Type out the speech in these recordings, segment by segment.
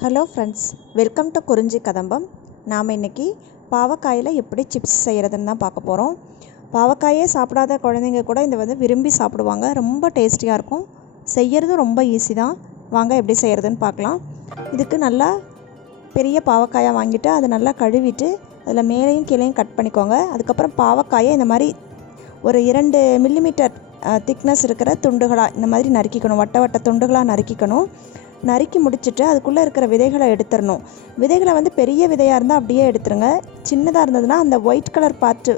Hello friends, welcome to குறிஞ்சி கதம்பம். நாம் இன்றைக்கி பாவக்காயில் எப்படி சிப்ஸ் செய்கிறதுன்னு தான் பார்க்க போகிறோம். பாவக்காயே சாப்பிடாத குழந்தைங்க கூட இதை விரும்பி சாப்பிடுவாங்க. ரொம்ப டேஸ்டியாக இருக்கும். செய்கிறதும் ரொம்ப ஈஸி தான். வாங்க எப்படி செய்கிறதுன்னு பார்க்கலாம். இதுக்கு நல்லா பெரிய பாவக்காயாக வாங்கிட்டு அதை நல்லா கழுவிட்டு அதில் மேலேயும் கீழேயும் கட் பண்ணிக்கோங்க. அதுக்கப்புறம் பாவக்காயை இந்த மாதிரி ஒரு 2 மில்லிமீட்டர் திக்னஸ் இருக்கிற துண்டுகளாக இந்த மாதிரி நறுக்கிக்கணும். வட்ட வட்ட துண்டுகளாக நறுக்கிக்கணும். நறுக்கி முடிச்சுட்டு அதுக்குள்ளே இருக்கிற விதைகளை எடுத்துடணும். விதைகளை பெரிய விதையாக இருந்தால் அப்படியே எடுத்துருங்க. சின்னதாக இருந்ததுன்னா அந்த ஒயிட் கலர் பார்ட்டு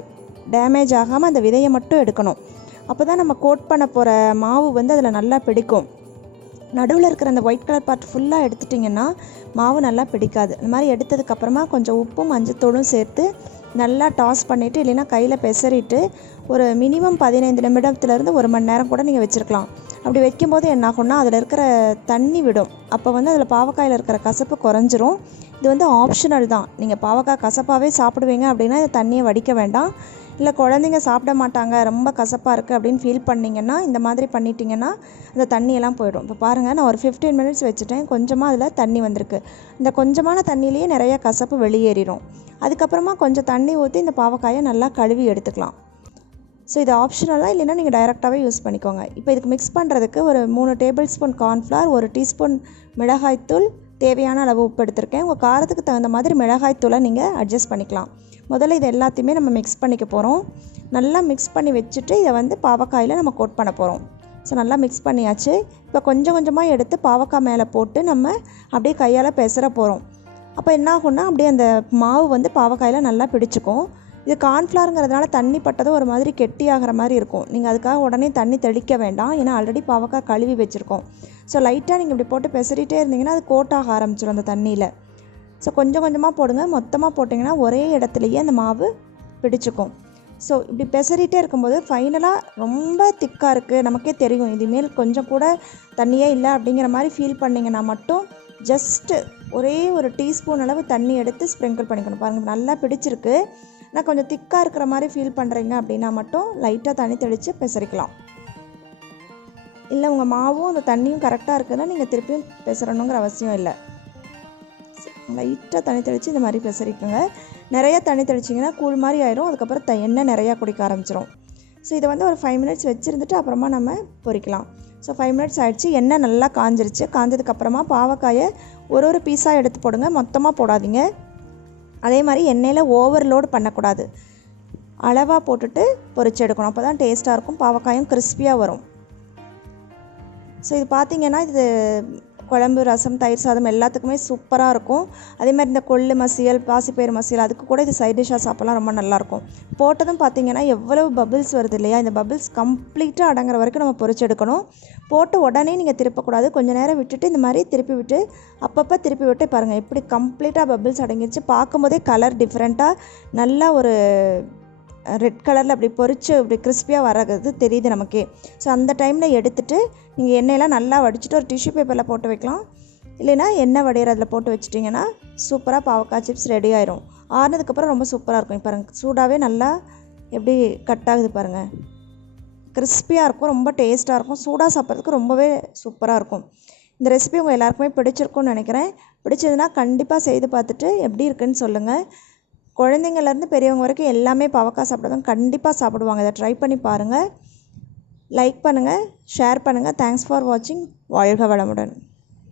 டேமேஜ் ஆகாமல் அந்த விதையை மட்டும் எடுக்கணும். அப்போ தான் நம்ம கோட் பண்ண போகிற மாவு அதில் நல்லா பிடிக்கும். நடுவில் இருக்கிற அந்த ஒயிட் கலர் பார்ட் ஃபுல்லாக எடுத்துட்டிங்கன்னா மாவு நல்லா பிடிக்காது. இந்த மாதிரி எடுத்ததுக்கப்புறமா கொஞ்சம் உப்பும் மஞ்சத்தூளும் சேர்த்து நல்லா டாஸ் பண்ணிவிட்டு இல்லைன்னா கையில் பெசறிட்டு ஒரு மினிமம் 15 நிமிடத்துலேருந்து 1 மணி நேரம் கூட நீங்கள் வச்சுருக்கலாம். அப்படி வைக்கும்போது என்ன ஆகும்னா அதில் இருக்கிற தண்ணி விடும். அப்போ அதில் பாவக்காயில் இருக்கிற கசப்பு குறைஞ்சிரும். இது ஆப்ஷனல் தான். நீங்கள் பாவக்காய் கசப்பாகவே சாப்பிடுவீங்க அப்படின்னா இந்த தண்ணியை வடிக்க வேண்டாம். இல்லை குழந்தைங்க சாப்பிட மாட்டாங்க, ரொம்ப கசப்பாக இருக்குது அப்படின்னு ஃபீல் பண்ணிங்கன்னா இந்த மாதிரி பண்ணிட்டீங்கன்னா அந்த தண்ணியெல்லாம் போயிடும். இப்போ பாருங்கள், நான் ஒரு 15 மினிட்ஸ் வச்சுட்டேன். கொஞ்சமாக அதில் தண்ணி வந்திருக்கு. இந்த கொஞ்சமான தண்ணியிலேயே நிறைய கசப்பு வெளியேறிடும். அதுக்கப்புறமா கொஞ்சம் தண்ணி ஊற்றி இந்த பாவக்காயை நல்லா கழுவி எடுத்துக்கலாம். ஸோ இது ஆப்ஷனலாக, இல்லைன்னா நீங்கள் டைரெக்டாகவே யூஸ் பண்ணிக்கோங்க. இப்போ இதுக்கு மிக்ஸ் பண்ணுறதுக்கு ஒரு 3 டேபிள் ஸ்பூன் கார்ன்ஃப்ளவர், 1 டீஸ்பூன் மிளகாய்த்தூள், தேவையான அளவு உப்பு எடுத்திருக்கேன். உங்கள் காரத்துக்கு தகுந்த மாதிரி மிளகாய்த்தூளை நீங்கள் அட்ஜஸ்ட் பண்ணிக்கலாம். முதல்ல இது எல்லாத்தையுமே நம்ம மிக்ஸ் பண்ணிக்க போகிறோம். நல்லா மிக்ஸ் பண்ணி வச்சுட்டு இதை பாவக்காயில் நம்ம கோட் பண்ண போகிறோம். ஸோ நல்லா மிக்ஸ் பண்ணியாச்சு. இப்போ கொஞ்சம் கொஞ்சமாக எடுத்து பாவக்காய் மேலே போட்டு நம்ம அப்படியே கையால் பெசற போகிறோம். அப்போ என்ன ஆகும்னா அப்படியே அந்த மாவு பாவக்காயில் நல்லா பிடிச்சிக்கும். இது கார்ன்ஃப்ளவருங்கிறதுனால தண்ணி பட்டதும் ஒரு மாதிரி கெட்டியாகிற மாதிரி இருக்கும். நீங்கள் அதுக்காக உடனே தண்ணி தெளிக்க வேண்டாம். ஏன்னா ஆல்ரெடி பாவக்காய் கழுவி வச்சுருக்கோம். ஸோ லைட்டாக நீங்கள் இப்படி போட்டு பெசறிட்டே இருந்தீங்கன்னா அது கோட்டாக ஆரம்பிச்சிடும் அந்த தண்ணியில். ஸோ கொஞ்சம் கொஞ்சமாக போடுங்க. மொத்தமாக போட்டிங்கன்னா ஒரே இடத்துலையே அந்த மாவு பிடிச்சிக்கும். ஸோ இப்படி பெசறிட்டே இருக்கும்போது ஃபைனலாக ரொம்ப திக்காக இருக்குது நமக்கே தெரியும். இதுமேல் கொஞ்சம் கூட தண்ணியே இல்லை அப்படிங்கிற மாதிரி ஃபீல் பண்ணிங்கன்னா மட்டும் ஜஸ்ட்டு ஒரே ஒரு டீஸ்பூன் அளவு தண்ணி எடுத்து ஸ்ப்ரிங்கிள் பண்ணிக்கணும். பாருங்கள், நல்லா பிடிச்சிருக்கு. ஆனால் கொஞ்சம் திக்காக இருக்கிற மாதிரி ஃபீல் பண்ணுறீங்க அப்படின்னா மட்டும் லைட்டாக தண்ணி தெளித்து பெசரிக்கலாம். இல்லை உங்கள் மாவும் அந்த தண்ணியும் கரெக்டாக இருக்குதுன்னா நீங்கள் திருப்பியும் பெசரணுங்கிற அவசியம் இல்லை. லைட்டாக தண்ணி தெளித்து இந்த மாதிரி பெசரிக்குங்க. நிறையா தண்ணி தெளிச்சிங்கன்னா கூழ் மாதிரி ஆயிரும். அதுக்கப்புறம் எண்ணெய் நிறையா குடிக்க ஆரம்பிச்சிடும். ஸோ இதை ஒரு 5 மினிட்ஸ் வச்சுருந்துட்டு அப்புறமா நம்ம பொரிக்கலாம். ஸோ 5 மினிட்ஸ் ஆகிடுச்சு. எண்ணெய் நல்லா காஞ்சிருச்சு. காஞ்சதுக்கப்புறமா பாவக்காயை ஒரு பீஸாக எடுத்து போடுங்க. மொத்தமாக போடாதீங்க. அதே மாதிரி எண்ணெயில் ஓவர்லோடு பண்ணக்கூடாது. அளவாக போட்டுட்டு பொரிச்சு எடுக்கணும். அப்போ தான் டேஸ்ட்டாக இருக்கும். பாவக்காயும் கிறிஸ்பியாக வரும். ஸோ இது பார்த்திங்கன்னா இது குழம்பு, ரசம், தயிர் சாதம் எல்லாத்துக்குமே சூப்பராக இருக்கும். அதே மாதிரி இந்த கொள்ளு மசியல், பாசிப்பயிறு மசியல் அதுக்கு கூட இது சைட் டிஷ்ஷாக சாப்பிட்லாம். ரொம்ப நல்லாயிருக்கும். போட்டதும் பார்த்திங்கன்னா எவ்வளவு பபிள்ஸ் வருது இல்லையா? இந்த பபிள்ஸ் கம்ப்ளீட்டாக அடங்குற வரைக்கும் நம்ம பொரிச்சு எடுக்கணும். போட்டு உடனே நீங்கள் திருப்பக்கூடாது. கொஞ்சம் நேரம் விட்டுட்டு இந்த மாதிரி திருப்பி விட்டு அப்பப்போ திருப்பி விட்டு பாருங்கள், எப்படி கம்ப்ளீட்டாக பபிள்ஸ் அடங்கிடுச்சு. பார்க்கும்போதே கலர் டிஃப்ரெண்ட்டாக நல்லா ஒரு ரெட் கலரில் அப்படி பொரிச்சு அப்படி கிறிஸ்பியாக வர்றது தெரியுது நமக்கே. ஸோ அந்த டைமில் எடுத்துகிட்டு நீங்கள் எண்ணெயெல்லாம் நல்லா வடிச்சிட்டு ஒரு டிஷ்யூ பேப்பரில் போட்டு வைக்கலாம். இல்லைன்னா எண்ணெய் வடிகிறதில் போட்டு வச்சிட்டிங்கன்னா சூப்பராக பாவக்காய் சிப்ஸ் ரெடி ஆயிரும். ஆறுனதுக்கப்புறம் ரொம்ப சூப்பராக இருக்கும். பாருங்கள், சூடாகவே நல்லா எப்படி கட் ஆகுது பாருங்கள். கிறிஸ்பியாக இருக்கும், ரொம்ப டேஸ்ட்டாக இருக்கும். சூடாக சாப்பிட்றதுக்கு ரொம்பவே சூப்பராக இருக்கும். இந்த ரெசிபி உங்கள் எல்லாருக்குமே பிடிச்சிருக்கும்னு நினைக்கிறேன். பிடிச்சதுன்னா கண்டிப்பாக செய்து பார்த்துட்டு எப்படி இருக்குன்னு சொல்லுங்கள். குழந்தைங்கள்லேருந்து பெரியவங்க வரைக்கும் எல்லாமே பாவக்காய் சாப்பிட்றதும் கண்டிப்பாக சாப்பிடுவாங்க. இதை ட்ரை பண்ணி பாருங்கள். லைக் பண்ணுங்கள், ஷேர் பண்ணுங்கள். தேங்க்ஸ் ஃபார் வாட்சிங். வாழ்க வளமுடன்.